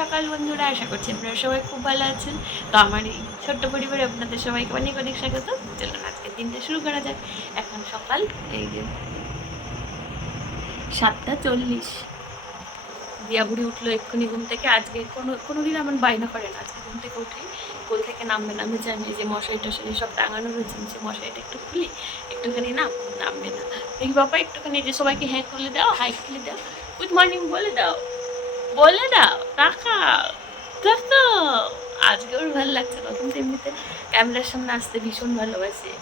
সকাল বন্ধুরা, আশা করছি আপনারা সবাই খুব ভালো আছেন। তো আমার এই ছোট্ট পরিবারে আপনাদের সবাইকে অনেক অনেক স্বাগত। চলুন আজকের দিনটা শুরু করা যাক। এখন সকাল এই যে 7:40। দিয়া বুড়ি উঠলো এক্ষুনি ঘুম থেকে। আজকে কোনোদিন আমার বায়না করে না, আজকে ঘুম থেকে উঠেই কোল থেকে নামবে না। আমি জানি যে মশারি টশারি সব টাঙানো রয়েছে, যে মশারিটা একটু খুলি, একটুখানি নামবে না। দেখি বাবা একটুখানি যে সবাইকে হ্যাঁ খুলে দাও, হাই খুলে দাও, গুড মর্নিং বলে দাও, বলে দাও, তাকাও তাকাও। আজকে ওর ভালো লাগছে না, কিন্তু এমনিতে ক্যামেরার সামনে আসতে ভীষণ ভালোবাসে।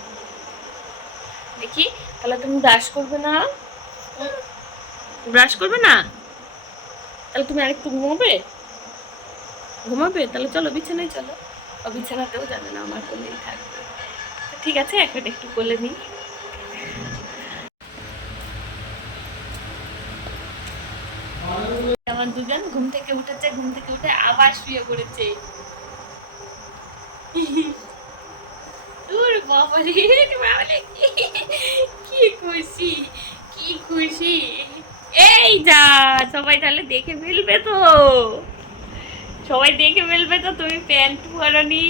দেখি তাহলে তুমি ব্রাশ করবে না, ব্রাশ করবে না, তাহলে তুমি আরেকটু ঘুমাবে, ঘুমাবে তাহলে চলো বিছানায় চলো। ও বিছানাতেও যাবে না, আমার কোলেই থাকবে। ঠিক আছে, এখন একটু কোলে নিই। আমার দুজন ঘুম থেকে উঠেছে, ঘুম থেকে উঠে আবার শুয়ে পড়েছে। তোর বাবারে, কি খুশি, কি খুশি। এই যা, সবাই তাহলে দেখে ফেলবে তো, সবাই দেখে ফেলবে তো তুমি প্যান্ট পরনি।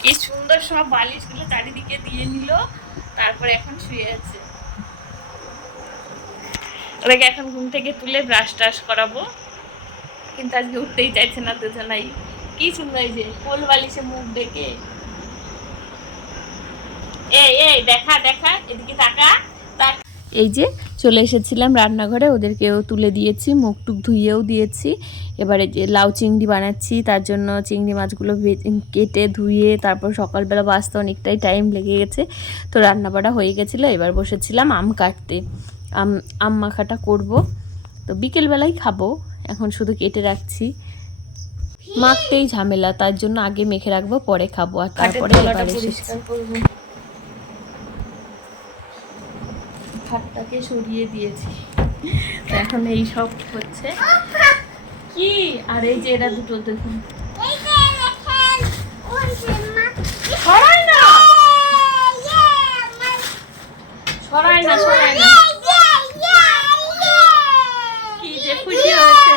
কি সুন্দর সব বালিশগুলো চারিদিকে দিয়ে নিল, তারপর এখন শুয়ে আছে। ওদেরকে এখন ঘুম থেকে তুলে ব্রাশ টাশ করাবো, কিন্তু আজকে উঠতেই চাইছে না দুজনাই। কি সুন্দর যে কোল বালিশে মুখ ডেকে। এই এই দেখা দেখা, এদিকে তাকা। এই যে চলে এসেছিলাম রান্নাঘরে, ওদেরকেও তুলে দিয়েছি, মুখ টুক ধুইয়েও দিয়েছি। এবারে যে লাউ চিংড়ি বানাচ্ছি, তার জন্য চিংড়ি মাছগুলো কেটে ধুয়ে তারপর সকালবেলা বাঁচতে অনেকটাই টাইম লেগে গেছে। তো রান্না বাড়া হয়ে গেছিলো, এবার বসেছিলাম আম কাটতে। আম মাখাটা করবো, তো বিকেলবেলায় খাবো। এখন শুধু কেটে রাখছি, মাখতেই ঝামেলা, তার জন্য আগে মেখে রাখবো, পরে খাবো। আর তারপরে এবারে পরিষ্কার করবো। খাটটাকে সরিয়ে দিয়েছি, তো এখন এই সব হচ্ছে কি। আর এই যে এরা দুটো দেখুন, সরাই না সরাই না সরাই না, কি যে খুশি হয়েছে।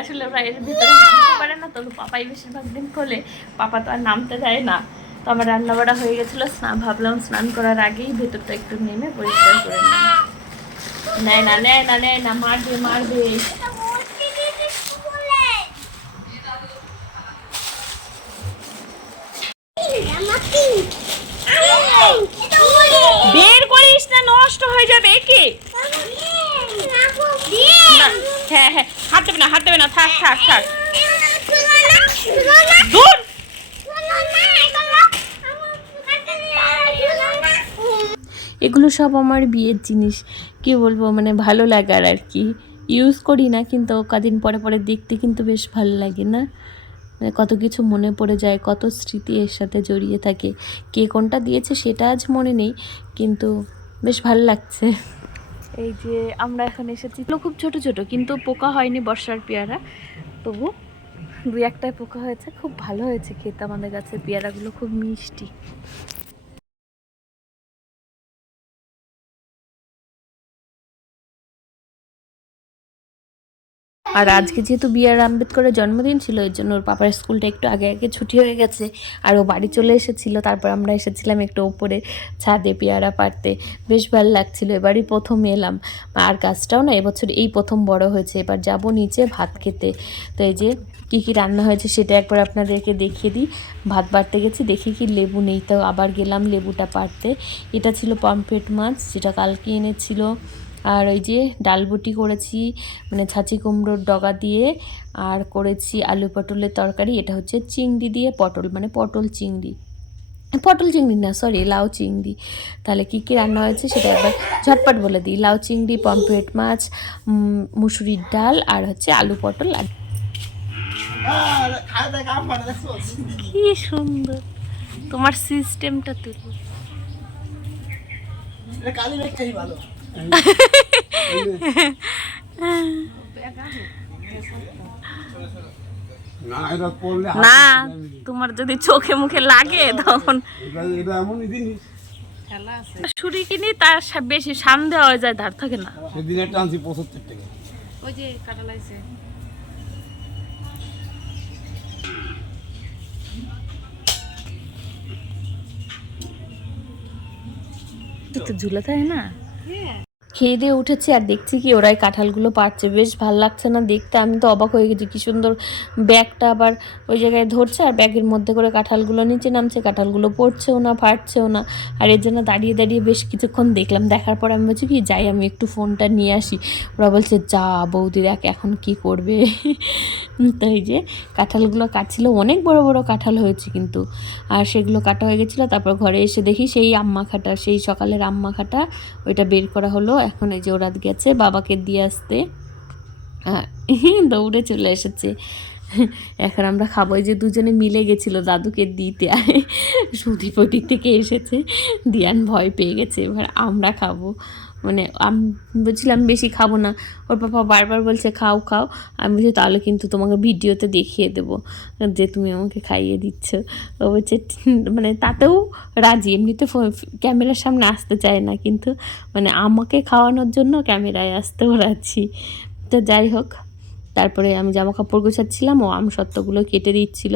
আসলে ওরা এর ভিতরে নামতে পারে না, তো পাপাই বেশিরভাগ দিন খোলে, পাপা তো আর নামতে দেয় না। তো আমার রান্না বাড়া হয়ে গেছিলো, ভাবলাম স্নান করার আগেই ভেতরটা একটু নেমে পরিষ্কার করে নেয়। নেয় না নেয় না নেয় না, মারবে মারবে। বের করিস না, নষ্ট হয়ে যাবে। কি হ্যাঁ হ্যাঁ, হাত দেবে না, হাত দেবে না, থাক থাক থাক, দূর। এগুলো সব আমার বিয়ের জিনিস, কি বলবো, মানে ভালো লাগার আর কি। ইউজ করি না, কিন্তু কদিন পরে পরে দেখতে কিন্তু বেশ ভালো লাগে না, মানে কত কিছু মনে পড়ে যায়, কত স্মৃতি এর সাথে জড়িয়ে থাকে। কে কোনটা দিয়েছে সেটা আজ মনে নেই, কিন্তু বেশ ভালো লাগছে। এই যে আমরা এখন এসেছি, খুব ছোট ছোট, কিন্তু পোকা হয়নি, বর্ষার পেয়ারা, তবু দুই একটাই পোকা হয়েছে। খুব ভালো হয়েছে খেতে, আমাদের গাছের পেয়ারাগুলো খুব মিষ্টি। আর আজকে যেহেতু বি.আর. আম্বেদকরের জন্মদিন ছিল, এর জন্য ওর পাপার স্কুলটা একটু আগে আগে ছুটি হয়ে গেছে, আর ও বাড়ি চলে এসেছিলো। তারপর আমরা এসেছিলাম একটু ওপরে ছাদে পেয়ারা পাড়তে, বেশ ভালো লাগছিলো। এবারই প্রথম এলাম, আর গাছটাও না এবছর এই প্রথম বড় হয়েছে। এবার যাব নিচে ভাত খেতে। তো এই যে কী কী রান্না হয়েছে সেটা একবার আপনাদেরকে দেখিয়ে দিই। ভাত বাড়তে গেছি, দেখি কি লেবু নেই, তো আবার গেলাম লেবুটা পাড়তে। এটা ছিল পমফ্রেট মাছ, যেটা কালকে এনেছিল। আর ওই যে ডালবুটি করেছি, মানে ছাঁচি কুমড়োর ডগা দিয়ে, আর করেছি আলু পটলের তরকারি। এটা হচ্ছে চিংড়ি দিয়ে পটল, মানে পটল চিংড়ি, পটল চিংড়ি না সরি, লাউ চিংড়ি। তাহলে কী কী রান্না হয়েছে সেটা একবার ঝটপট বলে দিই। লাউ চিংড়ি, পমফ্রেট মাছ, মুসুরির ডাল, আর হচ্ছে আলু পটল। আর কি সুন্দর তোমার সিস্টেমটা তুলি। না, তোমার যদি চোখে মুখে লাগে তখন ছুরি কিনি, তার বেশি সামনে হয়ে যায়, ধার থাকে না। সেদিন একটা আনছি 75 টাকা, ওই যে কাটা লাগছে। তো ঝুলাতে হয় না। খেয়ে দিয়ে উঠেছি আর দেখছি কি ওরাই কাঁঠালগুলো পাড়ছে, বেশ ভালো লাগছে না দেখতে? আমি তো অবাক হয়ে গেছি, কি সুন্দর ব্যাগটা আবার ওই জায়গায় ধরছে আর ব্যাগের মধ্যে করে কাঁঠালগুলো নিচে নামছে, কাঁঠালগুলো পড়ছেও না, ফাটছেও না। আর এর জন্য দাঁড়িয়ে দাঁড়িয়ে বেশ কিছুক্ষণ দেখলাম, দেখার পর আমি বলছি কি যাই আমি একটু ফোনটা নিয়ে আসি। ওরা বলছে যা বৌদি দেখ এখন কি করবে। তো এই যে কাঁঠালগুলো কাটছিল, অনেক বড় বড় কাঁঠাল হয়েছে কিন্তু। আর সেগুলো কাটা হয়ে গেছিলো, তারপর ঘরে এসে দেখি সেই আম্মা খাটা, সেই সকালের আম্মা খাটা ওইটা বের করা হলো। এখন এই যে ওরা গেছে বাবাকে দিয়ে আসতে, দৌড়ে চলে এসেছে। এখন আমরা খাবো। এই যে দুজনে মিলে গেছিলো দাদুকে দিতে, আর সুদীপ ওদিক থেকে এসেছে, দিয়ান ভয় পেয়ে গেছে, এবার আমরা খাবো। মানে আমি বলছিলাম বেশি খাবো না, ওর পাপা বারবার বলছে খাও খাও। আমি বলছি তাহলে কিন্তু তোমাকে ভিডিওতে দেখিয়ে দেবো যে তুমি আমাকে খাইয়ে দিচ্ছ। ও বলছে মানে তাতেও রাজি, এমনিতে ক্যামেরার সামনে আসতে চায় না, কিন্তু মানে আমাকে খাওয়ানোর জন্য ক্যামেরায় আসতেও রাজি। তো যাই হোক, তারপরে আমি জামা কাপড় গোছাচ্ছিলাম, ও আমসত্ত্বগুলো কেটে দিচ্ছিল।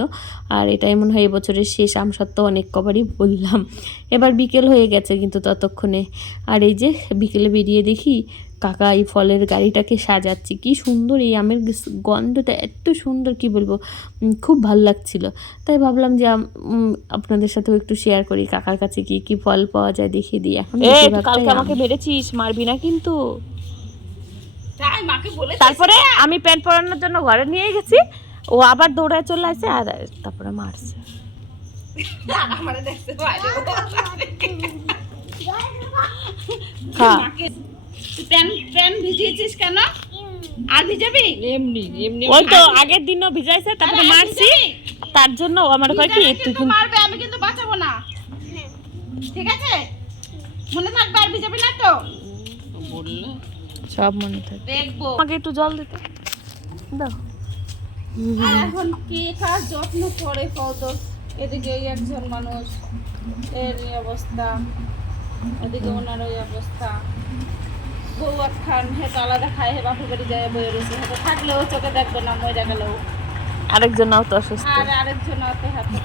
আর এটাই মনে হয় এবছরের শেষ আমসত্ত্ব, অনেক কবারই বললাম। এবার বিকেল হয়ে গেছে কিন্তু ততক্ষণে। আর এই যে বিকেলে বেরিয়ে দেখি কাকা এই ফলের গাড়িটাকে সাজাচ্ছে, কি সুন্দর, এই আমের গন্ধটা এত সুন্দর, কি বলবো, খুব ভালো লাগছিল। তাই ভাবলাম যে আপনাদের সাথেও একটু শেয়ার করি কাকার কাছে কি কি ফল পাওয়া যায় দেখিয়ে দিই। এখন কালকে আমাকে মেরেছিস, মারবি না কিন্তু। তারপরে আমি প্যান্ট পরানোর জন্য ঘরে নিয়ে গেছি, ও আবার দৌড়ায় চলে আসে আর তারপরে মারছে। ভিজিয়েছিস কেন? আর ভিজাবি? এমনি এমনি ওই তো আগের দিনও ভিজাইছে, তারপরে মারছি, তার জন্য আমার কয় কি তুই মারবে, আমি কিন্তু বাঁচাবো না, ঠিক আছে? মনে থাকবে, আর ভিজাবি না তো বললে সব মনে থাকে। দেখবো, আমাকে একটু জল দিতে দাও। আর এখন কি কাজ যত্ন করে কত, এদিকে এই একজন মানুষ এর অবস্থা, ওদিকে ওনার ওই অবস্থা। বউ খান হে তো আলাদা খায়, হে বাপের বাড়ি যায় বইয়ে রয়েছে, হয়তো থাকলেও চোখে দেখবে না, মরে গেলেও আরেকজনও তো অসুস্থ, আর আরেকজনও তো হাতে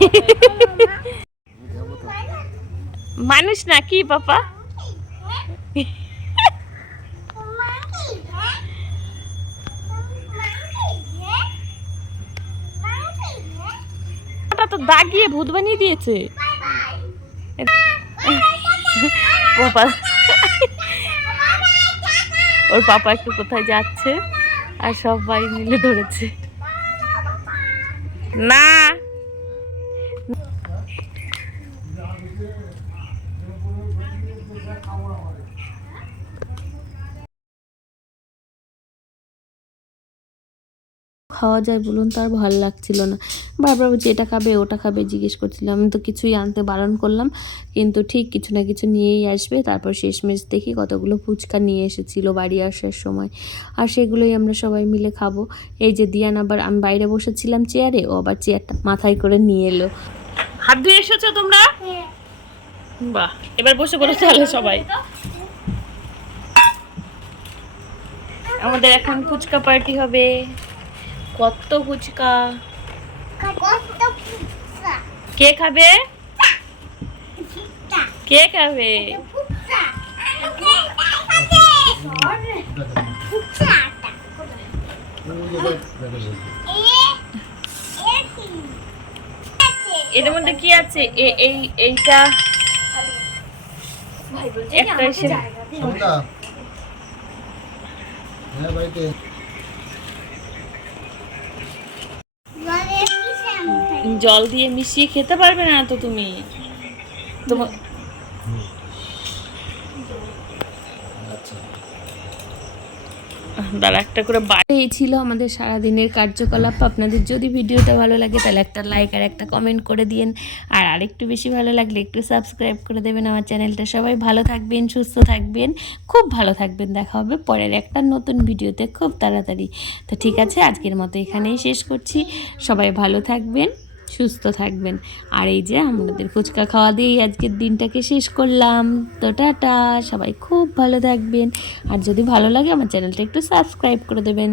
মানুষ না কি পাপা। তো দাগিয়ে ভূত বানিয়ে দিয়েছে ওর পাপা একটু কোথায় যাচ্ছে আর সবাই মিলে ধরেছে না। খাওয়া যায় বলুন, তার ভালো লাগছিল না, বারবার বলছি এটা খাবে ওটা খাবে জিজ্ঞেস করছিলাম। আমি তো কিছুই আনতে বারণ করলাম, কিন্তু ঠিক কিছু না কিছু নিয়েই আসবে। তারপর শেষমেশ দেখি কতগুলো ফুচকা নিয়ে এসেছিলো বাড়ি আসার সময়, আর সেগুলোই আমরা সবাই মিলে খাবো। এই যে দিয়ান আবার, আমি বাইরে বসেছিলাম চেয়ারে, ও আবার চেয়ারটা মাথায় করে নিয়ে এলো। হাত ধুয়ে এসেছো তোমরা? বাহ, এবার বসে বলে তাহলে সবাই। আমাদের এখন ফুচকা পার্টি হবে। কত ফুচকা, কে খাবে? কে খাবে? এর মধ্যে কি আছে? এইটা একটা এসে জল দিয়ে মিশিয়ে খেতে পারবে না তো তুমি, তোমার দাঁড়া একটা করে। এই ছিল আমাদের সারাদিনের কার্যকলাপ। আপনাদের যদি ভিডিওটা ভালো লাগে তাহলে একটা লাইক আর একটা কমেন্ট করে দিন, আর আরেকটু বেশি ভালো লাগলে একটু সাবস্ক্রাইব করে দেবেন আমার চ্যানেলটা। সবাই ভালো থাকবেন, সুস্থ থাকবেন, খুব ভালো থাকবেন। দেখা হবে পরের একটা নতুন ভিডিওতে খুব তাড়াতাড়ি। তো ঠিক আছে, আজকের মতো এখানেই শেষ করছি। সবাই ভালো থাকবেন, সুস্থ থাকবেন। আর এই যে আমাদের ফুচকা খাওয়া দিয়েই আজকের দিনটাকে শেষ করলাম। তো টাটা, সবাই খুব ভালো থাকবেন। আর যদি ভালো লাগে আমার চ্যানেলটা একটু সাবস্ক্রাইব করে দেবেন।